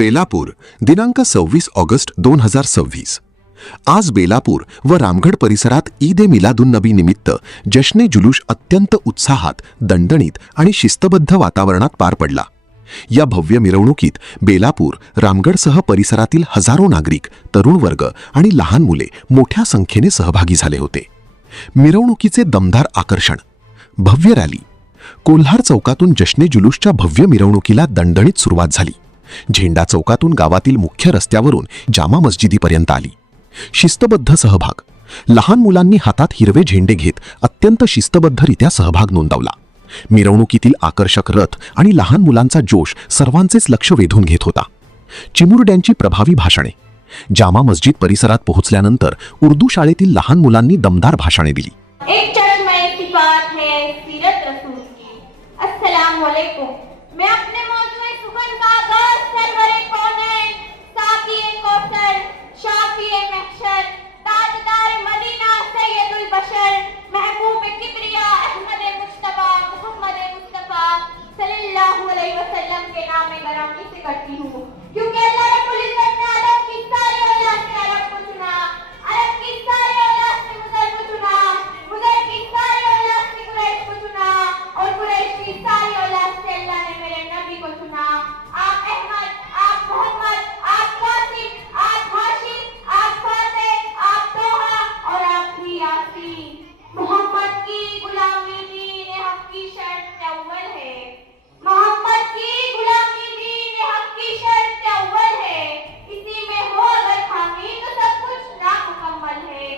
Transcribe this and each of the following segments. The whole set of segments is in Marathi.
बेलापूर दिनांक 26 ऑगस्ट 2026. आज बेलापूर व रामगढ परिसरात ईद ए मिलादुन्नबी निमित्त जश्ने जुलूस अत्यंत उत्साहात, दणदणीत आणि शिस्तबद्ध वातावरणात पार पडला. या भव्य मिरवणुकीत बेलापूर, रामगढसह परिसरातील हजारो नागरिक, तरुण वर्ग आणि लहान मुले मोठ्या संख्येने सहभागी झाले होते. मिरवणुकीचे दमदार आकर्षण, भव्य रॅली. कोल्हार चौकातून जश्ने जुलूसच्या भव्य मिरवणुकीला दणदणीत सुरुवात झाली. झेंडा चौकातून गावातील मुख्य रस्त्यावरून जामा मस्जिदीपर्यंत आली. शिस्तबद्ध सहभाग. लहान मुलांनी हातात हिरवे झेंडे घेत अत्यंत शिस्तबद्धरित्या सहभाग नोंदवला. मिरवणुकीतील आकर्षक रथ आणि लहान मुलांचा जोश सर्वांचेच लक्ष वेधून घेत होता. चिमुरड्यांची प्रभावी भाषणे. जामा मस्जिद परिसरात पोहोचल्यानंतर उर्दू शाळेतील लहान मुलांनी दमदार भाषणे दिली. एक चश्मा इत्तिफाक है सीरत रसूल की. अस्सलाम वालेकुम. मैं अपने मौजूद सुखन का आगाज सरवरे कौनैन, साक़िए कौसर, शाफ़िए महशर, ताजदार मदीना सैयदुल बशर, महबूब किबरिया अहमद मुज्तबा मोहम्मद मुस्तफा सल्लल्लाहु अलैहि वसल्लम के नाम गरामी से करती हूँ, क्योंकि अल्लाह रब्बुल इज्जत ने अरब की सारी औलाद से अरब को चुना, अरब की सारी औलाद से मुज़र को चुना, मुज़र की सारी औलाद से कुरैश को चुना और कुरैश की सारी औलाद से अल्लाह ने मेरे नबी को चुना. आप अहमद, आप मोहम्मद, आप कासिम, आप हाशिम, आप फातिह, आप तोहा और आप भी यासीन. मोहम्मद की गुलामी दीन हक की शर्त अव्वल है. मोहम्मद की गुलामी दीन हक की शर्त अव्वल है. इसी में हो अगर खामी तो सब कुछ नामुकम्मल है.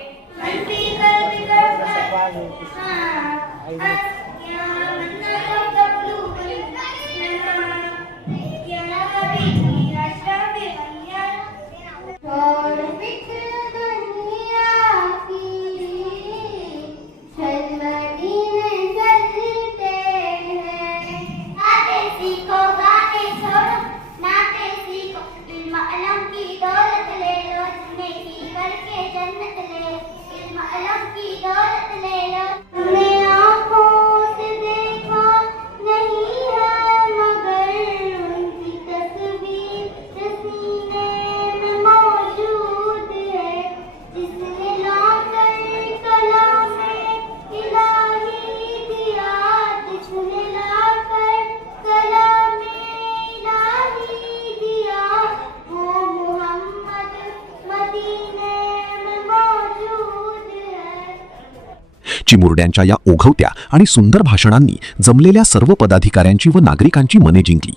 चिमुरड्यांच्या या ओघवत्या आणि सुंदर भाषणांनी जमलेल्या सर्व पदाधिकाऱ्यांची व नागरिकांची मने जिंकली.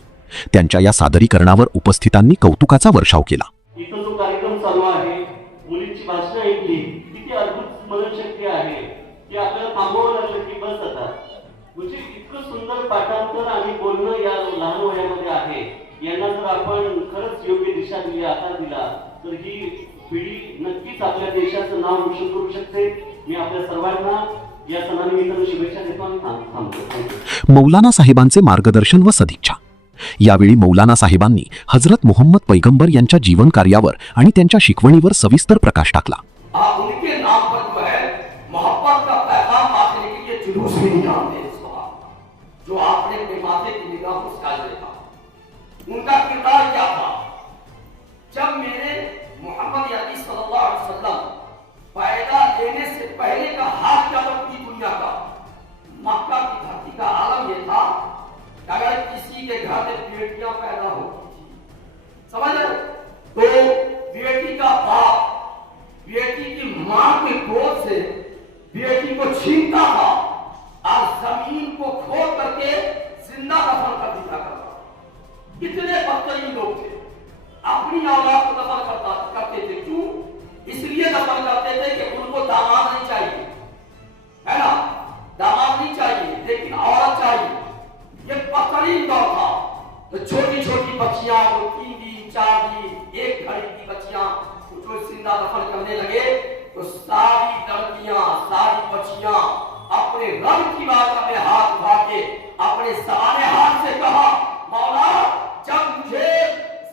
त्यांच्या या सादरीकरणावर उपस्थितांनी कौतुकाचा वर्षाव केला. इथं जो कार्यक्रम चालू आहे, मुलींची भाषणं ऐकली, किती अद्भुत स्मरणशक्ती आहे की आपल्याला थांबवावं लागलं की बस आता. म्हणजे इतकं सुंदर पाठांतर आणि बोलणं या लहान वयामध्ये आहे. यांना जर आपण खरंच योग्य दिशा दिली, आधार दिला, तर ही पिढी नक्कीच आपल्या देशाचं नाव रोशन करू शकते. मी आपल्या सर्वांना या सणानिमित्तानं शुभेच्छा देतो आणि थांबतो. मौलाना साहेबांचे मार्गदर्शन व सदिच्छा. यावेळी मौलाना साहेबांनी हजरत मोहम्मद पैगंबर यांच्या जीवन कार्यावर आणि त्यांच्या शिकवणीवर सविस्तर प्रकाश टाकला. आप उनके नाम पर जो है मोहब्बत का पैगाम बांटने के लिए जुलूस भी निकालते हैं. जो आपने अपने माथे की निगाह उसका देखा, उनका किरदार क्या था. जब मेरे मोहम्मद अली सल्लल्लाहु अलैहि वसल्लम पैदा लेने से पहले का हाथ क्या की दुनिया का, मक्का की धरती का आलम यह था कि अगर किसी के घर में बेटियां पैदा होती थी, समझ रहे, तो बेटी का बाप बेटी की मां के गोद से बेटी को छीनता था और जमीन को खोद करके जिंदा दफन कर दिया करता. कितने बदतरीन लोग थे, अपनी औलाद को दफन करते थे. क्यों? इसलिए दफन करते थे कि उनको दामाद नहीं चाहिए, है ना, दामाद नहीं चाहिए, लेकिन औरत चाहिए. ये बदतरीन दौर था. तो छोटी छोटी बच्चियां जो 3 दिन 4 दिन 1 घड़ी की बच्चियां जो जिंदा दफन करने लगे, तो सारी लड़कियां, सारी बच्चियां अपने रब की बात में हाथ उठा के अपने सहारे हाथ से कहा, मौला जब मुझे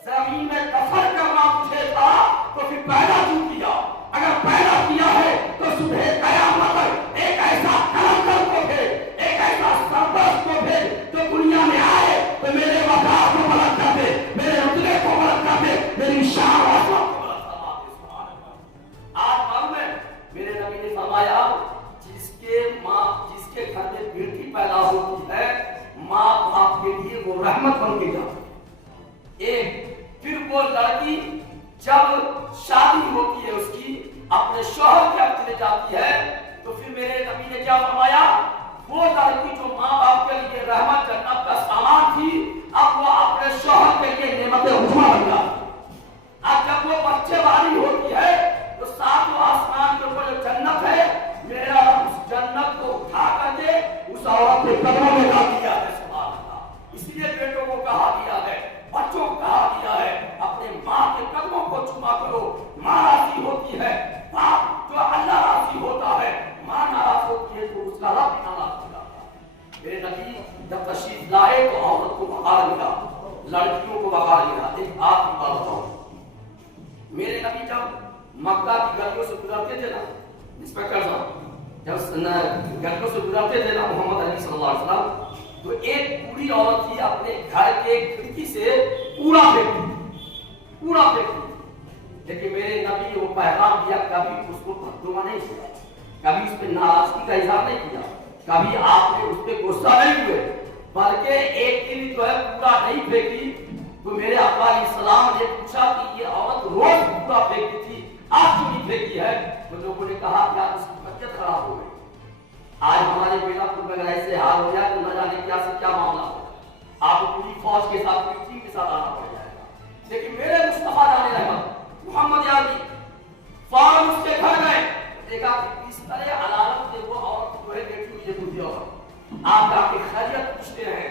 जमीन में दफन करना मुझे था तो फिर पैदा क्यों किया? अगर पैदा किया है तो सुबह कयामत एक ऐसा कलंदर को भेज, एक ऐसा सरबस्त को भेज जो दुनिया में आए तो मेरे वफा को मदद कर दे, मेरे रुतबे को मदद कर रहमत बन के जाती है। एक फिर वो लड़की जब शादी होती है उसकी अपने शौहर के यहाँ चले जाती है, तो फिर मेरे नबी ने क्या फरमाया, वो लड़की जो माँ बाप के लिए रहमत जन्नत का सामान थी, अब वो अपने शौहर के लिए नेमत उठा बन जाती। अब जब वो बच्चे वाली होती है तो सातों आसमान के ऊपर जो जन्नत है, मेरा उस जन्नत को उठा करके उस औरत के कदमों में डाल दिया है। सुभान अल्लाह। इसलिए बेटों को कहा दिया है, बच्चों को कहा दिया है, अपने माँ के कदमों को चुमा करो। माँ राजी होती है, बाप जो अल्लाह राजी होता है, माँ नाराज होती है तो उसका रब भी नाराज हो जाता है। मेरे नबी जब तशरीफ लाए तो औरत को बहार मिला, लड़कियों को बहार मिला। एक आखिरी बात बताऊं, मेरे नबी जब मक्का की गलियों से गुजरते थे ना, इंस्पेक्टर साहब, जब गलियों से गुजरते थे ना मोहम्मद अली सल्लल्लाहु अलैहि वसल्लम, तो एक बूढ़ी औरत थी अपने घर के खिड़की से कूड़ा फेंकती। लेकिन मेरे नबी वो पैगाम दिया, कभी उसको बददुआ नहीं किया, कभी उस पर नाराजगी का इजहार नहीं किया, कभी आपने उस पर गुस्सा नहीं हुए, बल्कि एक दिन जो है कूड़ा नहीं फेंकी तो मेरे आका अलैहिस्सलाम ने पूछा कि ये औरत रोज कूड़ा फेंकती थी, आज क्यों नहीं फेंकी है? तो लोगों ने कहा कि आज उसकी तबीयत खराब हो गई। आज हमारे बेलापुर में अगर ऐसे हाल हो जाए तो न जाने क्या से क्या मामला होगा। आपको पूरी फौज के साथ, पूरी टीम के साथ आना पड़ जाएगा। लेकिन मेरे मुस्तफा जाने रहमत मोहम्मद यानी फौरन उसके घर गए, देखा कि इस तरह अदालत से वो औरत जो है लेटी हुई है, बूढ़ी औरत। आप जाके खैरियत पूछते हैं,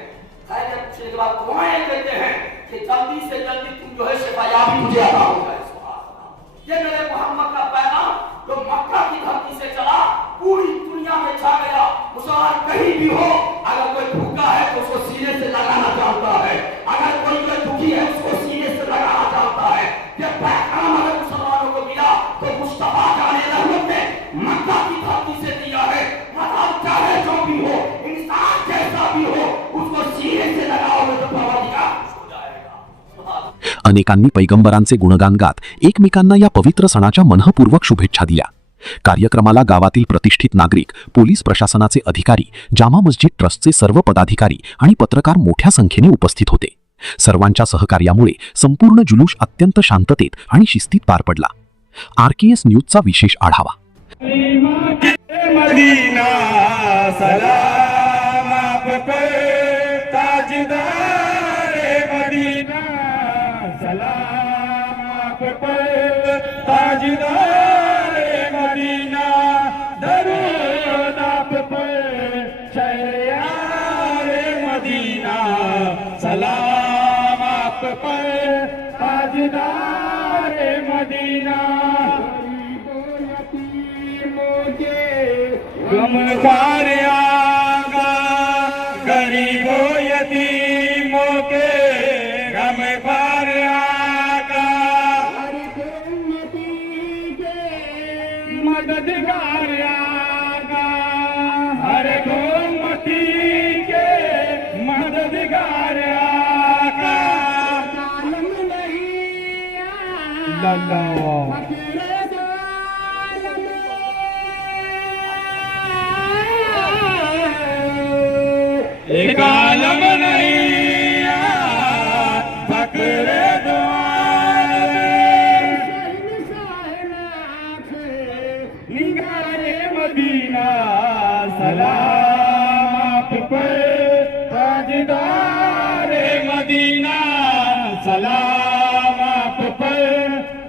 खैरियत पूछने के बाद दुआएं देते हैं कि जल्दी से जल्दी तुम जो है शिफायाबी मुझे अता हो जाए। ये मेरे मोहम्मद का पैगाम जो मक्का की धरती से चला, पूरी दुनिया में छा गया। मुसलमान कहीं भी हो, अगर कोई भूखा है तो उसको सीने से लगाना चाहता है, अगर कोई दुखी है उसको सीने से लगाना चाहता है। ये पैगाम अगर मुसलमानों को मिला तो मुस्तफा जाने रहमत ने मक्का की धरती से दिया है। मतलब चाहे जो भी हो, इंसान जैसा भी हो, उसको सीने से लगाओगे तो परवरदिगार हो जाएगा। अनेकांनी पैगंबरांचे गुणगान गात एकमेकांना या पवित्र सणाच्या मनःपूर्वक शुभेच्छा दिल्या। कार्यक्रमाला गावातील प्रतिष्ठित नागरिक, पोलीस प्रशासनाचे अधिकारी, जामा मस्जिद ट्रस्टचे सर्व पदाधिकारी आणि पत्रकार मोठ्या संख्येने उपस्थित होते। सर्वांच्या सहकार्यामुळे संपूर्ण जुलूस अत्यंत शांततेत आणि शिस्तीत पार पडला। आरकेएस न्यूजचा विशेष आढावा। मदीना सलाम आप पर ताजदार मदीना, सलाम आप पर ताजदार मदीना, दरूद आप पर शहरयार मदीना, सलाम आप पर ताजदार मदीना। गमखार आगा गरीबों यतीमों के, गमखार आगा मददगार आगा, हर उम्मती के मददगार आगा। एक आलम नहीं फक्र निगारे मदीना, सलाम आप पर ताजदार मदीना, सलाम आप पर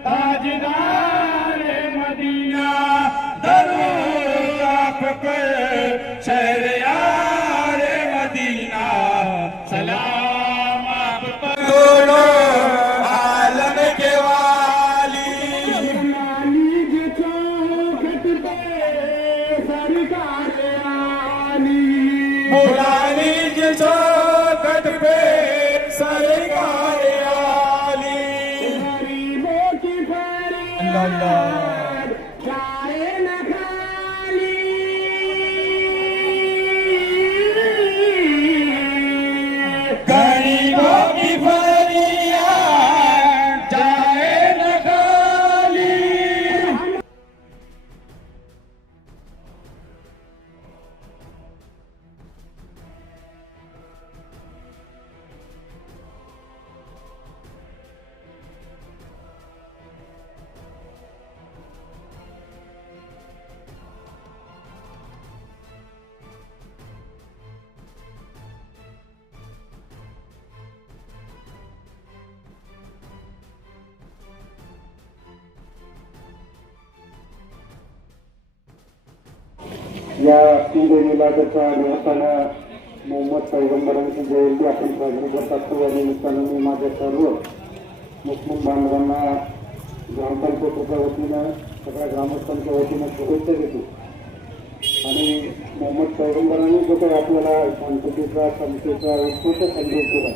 ताजदार मदीना, दरूद आप पर शहरयार मदीना, सलाम आप पर दोनों आलम के वाली। बुलानी के चौखट पे सरकार आली, गरीबों की फरियाद जाए न खाली, गरीबों की फरियाद जाए न खाली। या ईद ए मिलादच्या निमित्तानं मोहम्मद पैगंबरांची जयंती आपण साजरी करत असतो. या निमित्तानं मी माझ्या सर्व मुस्लिम बांधवांना ग्रामपंचायतीच्या वतीनं सगळ्या ग्रामस्थांच्या वतीनं शुभेच्छा देतो. आणि मोहम्मद पैगंबरांनी जो काही आपल्याला शांततेचा समतेचा उत्कृष्ट संदेश दिला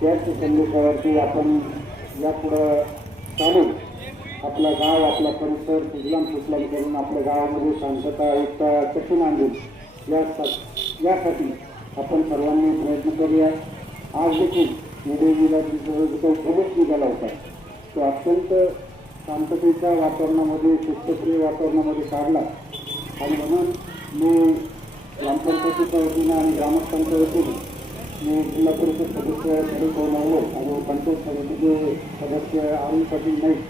त्याच संदेशावरती आपण यापुढं चालून आपला गाव आपला परिसर सुजलाम सुफलाम करून आपल्या गावामध्ये शांतता एकता कशी आणेल यासाठी आपण सर्वांनी प्रयत्न करूया. आज देखील ईद ए मिलादचा जो काही जुलूस निघाला होता तो अत्यंत शांततेच्या वातावरणामध्ये शिस्तप्रिय वातावरणामध्ये काढला. आणि म्हणून मी ग्रामपंचायतीच्या वतीनं आणि ग्रामस्थांच्या वतीनं मी जिल्हा परिषद सदस्य शरीफ होऊन आणि पंचायत समितीचे सदस्य अरुण पाटील नाईक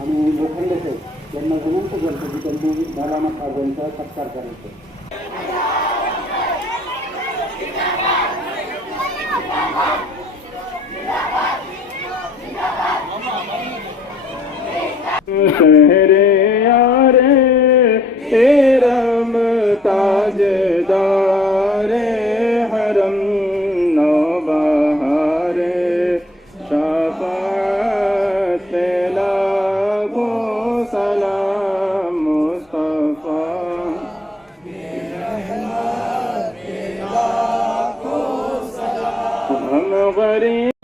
आणि लोखंडे साहेब यांना विनंती करतो की त्यांनी मौलाना साहेबांचा सत्कार करायचा. शहरे यारे तेरम ताजदारे हरम नौ बहारे शफाअत लाखो सलाम मुस्तफा हम गरीब